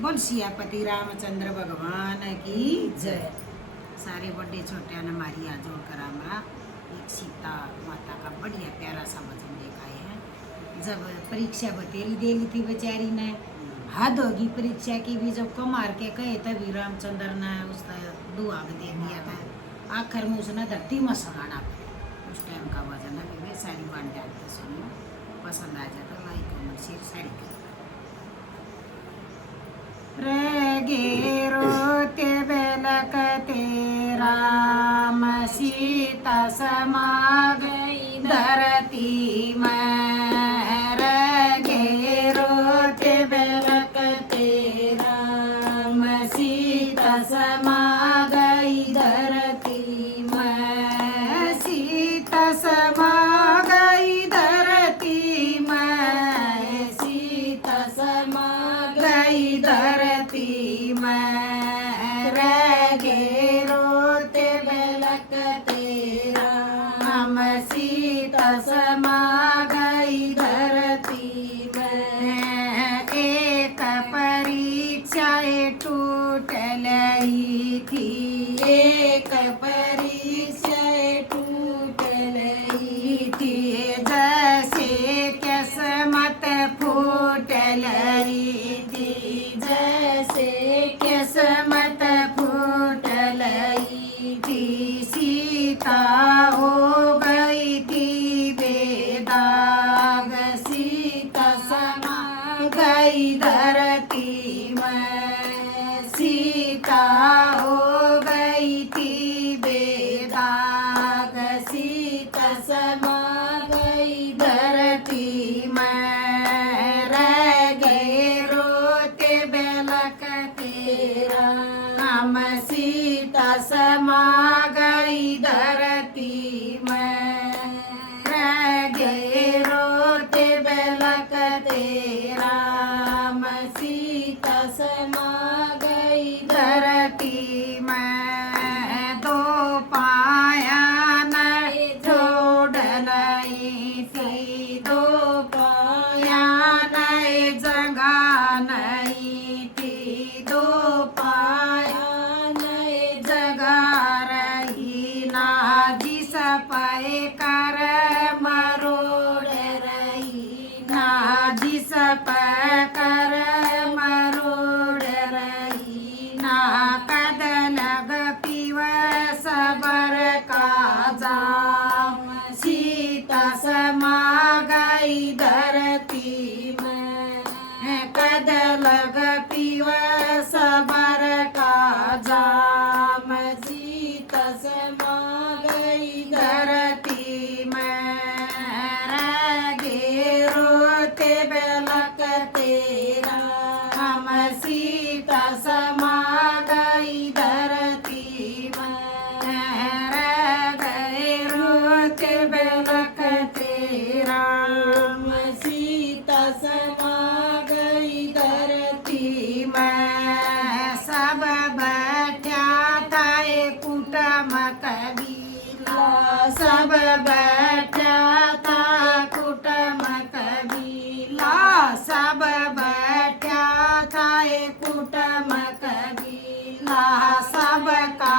बोल सियापति रामचंद्र भगवान की जय। सारे बड़े छोटे ने मारी आजोड़ करामा एक सीता माता का बढ़िया प्यारा सा भजन देखाए हैं। जब परीक्षा बतेली देली थी बेचारी ने, हद होगी परीक्षा की भी, जब कमार के कहे तभी रामचंद्र ने उसका दुआ भी दे दिया था। आखिर में उसने धरती में सगाना उस टाइम का भजन है। वे सारी बांट डालते सुनो, पसंद आ जाता लाइक कमेंट शेयर सारी कर। रोते बेलकते राम सीता समा गई धरती में। रोते बेलकते राम सीता समा गई धरती में। सीता समा गई धरती में। सीता समा गई धरती में। रोते बेलकते राम सीता समा गई धरती में। एक परीक्षा टूट लई थी। एक परीक्षा टूट लई थी। जैसे किस्मत फूट लई थी। जैसे किस्मत फूट लई थी। सीता हो गई थी बेदाग। सीता समा गई धरती में। सीता हो गई थी बेदाग। सीता समा गई धरती में। रोते बेलकते राम सीता समा गई धरती में। रोते बेलकते राम सीता समा गई धरती में। दो पाया न जोड़ लई थी। दो पाया न जगह नहीं थी। दो पाया न जगह रही ना। जिस पे कर मरोड़ रही ना। जिस पे कर मरोड़ रही ना। कद लग पीव सबर का जाम। सीता समा गई धरती में। कद लग पीव सबर का जाम। सीता समा गई धरती में। रोते बेलकते राम सीता समा गई धरती में। रोते बेलकते राम सीता समा गई धरती में। सब बैठा था एक कुटुंब कबीला। सब बैठा था कुटुंब कबीला। सब बैठा था एक कुटुंब कबीला। सबका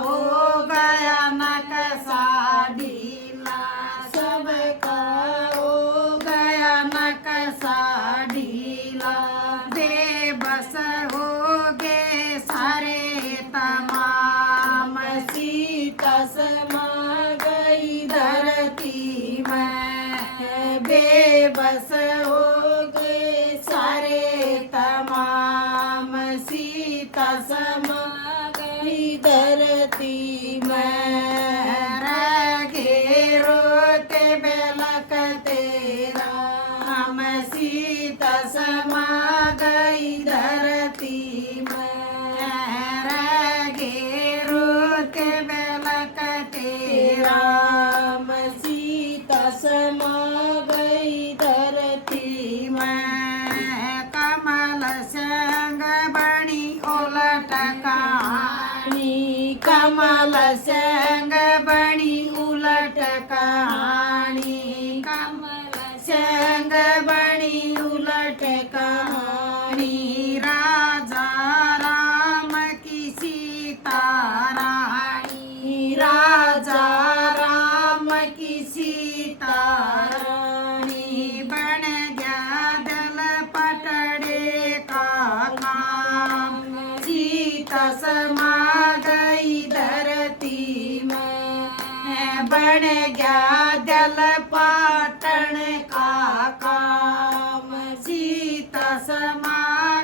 हो गया नक्शा ढीला। सबका हो गया नक्शा ढीला। बेबस हो गए सारे तमाम। सीता समा गई धरती में। बेबस हो गए सारे तमाम। सीता समा गई धरती में। रोते बेलकते राम सीता समा गई धरती में। रोते बेलकते राम सीता समा गई धरती में। कमल संग बनी उलट कहानी। कमल संग बनी उलट कहानी। कमल संग बनी उलट कहानी। राज समा गई धरती में, बन गया जल पाटन का काम। सीता समा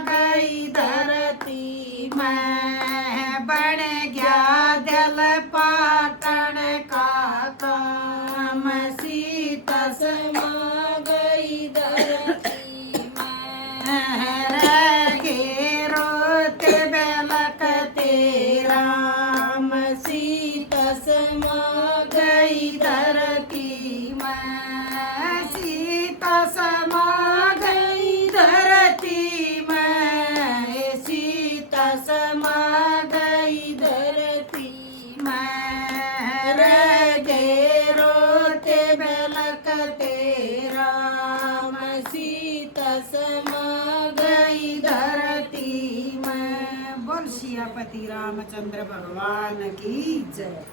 गई धरती में, बन गया जल पाटन का काम। सीता समा गई धरती में, रगे रोते बेलकते राम। सीता समा गई धरती में, सीता समा गई धरती में, सीता समा गई धरती में। रगे रोते बेलकते राम। सीता समा गई धरती में। बोल सियापति रामचंद्र भगवान की जय।